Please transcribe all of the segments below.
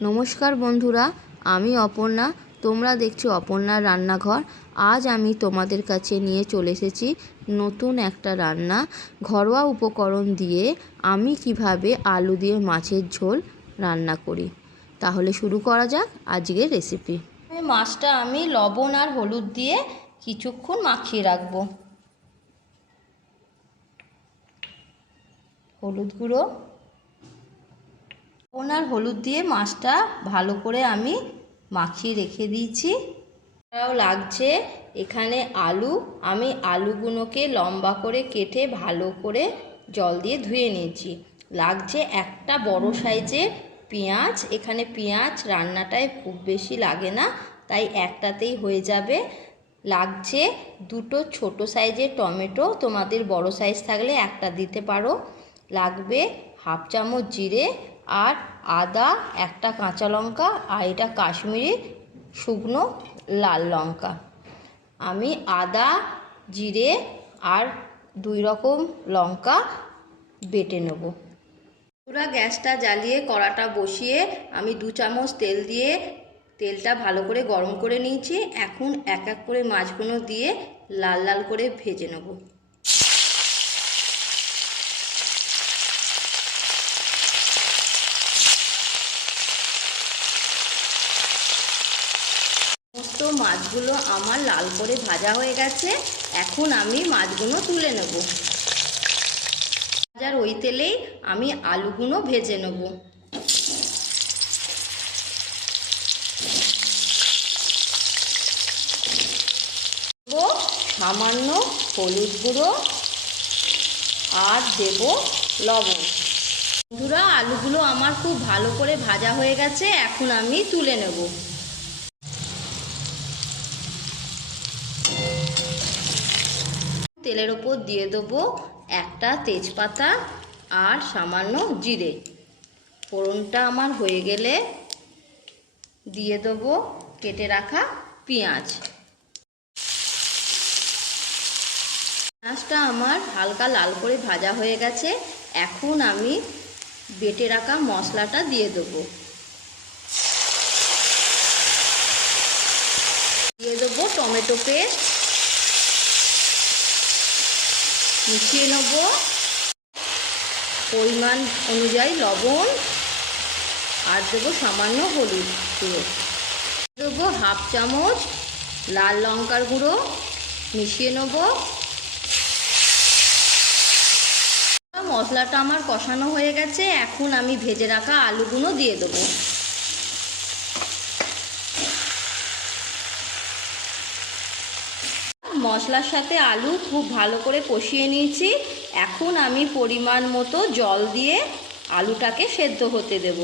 নমস্কার বন্ধুরা, আমি অপর্ণা। তোমরা দেখছো অপর্ণার রান্নাঘর। আজ আমি তোমাদের কাছে নিয়ে চলে এসেছি নতুন একটা রান্না। ঘরোয়া উপকরণ দিয়ে আমি কিভাবে আলু দিয়ে মাছের ঝোল রান্না করি। তাহলে শুরু করা যাক আজকের রেসিপি। মাছটা আমি লবণ আর হলুদ দিয়ে কিছুক্ষণ মাখিয়ে রাখবো। হলুদ গুঁড়ো, লবণ আর হলুদ দিয়ে মাছটা ভালো করে আমি মাখিয়ে রেখে দিয়েছি। এটাও লাগছে এখানে আলু। আমি আলুগুলোকে লম্বা করে কেটে ভালো করে জল দিয়ে ধুয়ে নিয়েছি। লাগছে একটা বড় সাইজের পেঁয়াজ। এখানে পেঁয়াজ রান্নাটায় খুব বেশি লাগে না, তাই একটাতেই হয়ে যাবে। লাগছে দুটো ছোট সাইজের টমেটো, তোমাদের বড় সাইজ থাকলে একটা দিতে পারো। লাগবে হাফ চামচ জিরে আর আদা, একটা কাঁচা লঙ্কা, আর এটা কাশ্মীরি শুকনো লাল লঙ্কা। আমি আদা, জিরে আর 2 রকম লঙ্কা বেটে নেব। পুরো গ্যাসটা জ্বালিয়ে কড়াটা বসিয়ে আমি 2 চামচ তেল দিয়ে তেলটা ভালো করে গরম করে নিয়েছি। এখন এক এক করে মাছগুলো দিয়ে লাল লাল করে ভেজে নেব। সমস্ত মাছগুলো আমার লাল করে ভাজা হয়ে গেছে। এখন আমি মাছগুলো তুলে নেব। ভাজার ওই তেলেই আমি আলুগুলো ভেজে নেব। সামান্য হলুদ গুঁড়ো আর দেব লবণ। বন্ধুরা, আলুগুলো আমার খুব ভালো করে ভাজা হয়ে গেছে। এখন আমি তুলে নেব। তেলের ওপর দিয়ে দেবো একটা তেজপাতা আর সামান্য জিরে। ফোড়নটা আমার হয়ে গেলে দিয়ে দেবো কেটে রাখা পেঁয়াজ। পেঁয়াজটা আমার হালকা লাল করে ভাজা হয়ে গেছে। এখন আমি বেটে রাখা মশলাটা দিয়ে দেবো। দিয়ে দেবো টমেটো পেস্ট, মিশিয়ে নেব। পরিমাণ অনুযায়ী লবণ আর দেবো সামান্য হলুদ গুঁড়ো। দেবো হাফ চামচ লাল লঙ্কার গুঁড়ো, মিশিয়ে নেব। মশলাটা আমার কষানো হয়ে গেছে। এখন আমি ভেজে রাখা আলুগুলো দিয়ে দেবো। মশলার সাথে আলু খুব ভালো করে কষিয়ে নিয়েছি। এখন আমি পরিমাণ মতো জল দিয়ে আলুটাকে সেদ্ধ হতে দেব।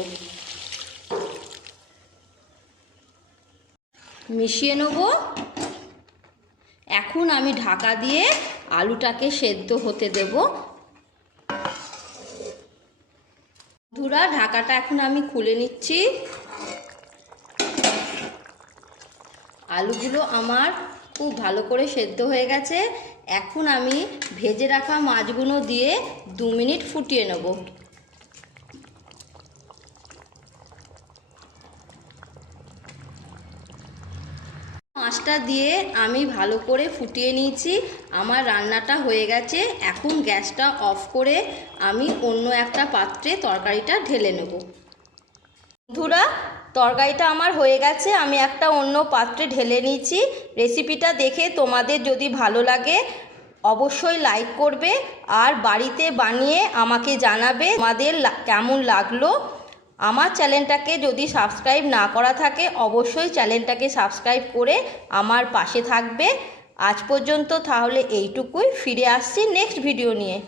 মিশিয়ে নেব। এখন আমি ঢাকা দিয়ে আলুটাকে সেদ্ধ হতে দেব। বন্ধুরা, ঢাকাটা এখন আমি খুলে নিচ্ছি। আলুগুলো আমার খুব ভালো করে সেদ্ধ হয়ে গেছে। এখন আমি ভেজে রাখা মাছগুলো দিয়ে 2 মিনিট ফুটিয়ে নেব। মাছটা দিয়ে আমি ভালো করে ফুটিয়ে নিয়েছি। আমার রান্নাটা হয়ে গেছে। এখন গ্যাসটা অফ করে আমি অন্য একটা পাত্রে তরকারিটা ঢেলে নেব। বন্ধুরা, তরকারিটা আমার হয়ে গেছে। আমি একটা অন্য পাত্রে ঢেলে নিয়েছি। রেসিপিটা দেখে তোমাদের যদি ভালো লাগে অবশ্যই লাইক করবে আর বাড়িতে বানিয়ে আমাকে জানাবে তোমাদের কেমন লাগলো। আমার চ্যানেলটাকে যদি সাবস্ক্রাইব না করা থাকে অবশ্যই চ্যানেলটাকে সাবস্ক্রাইব করে আমার পাশে থাকবে। আজ পর্যন্ত তাহলে এইটুকুই। ফিরে আসছি নেক্সট ভিডিও নিয়ে।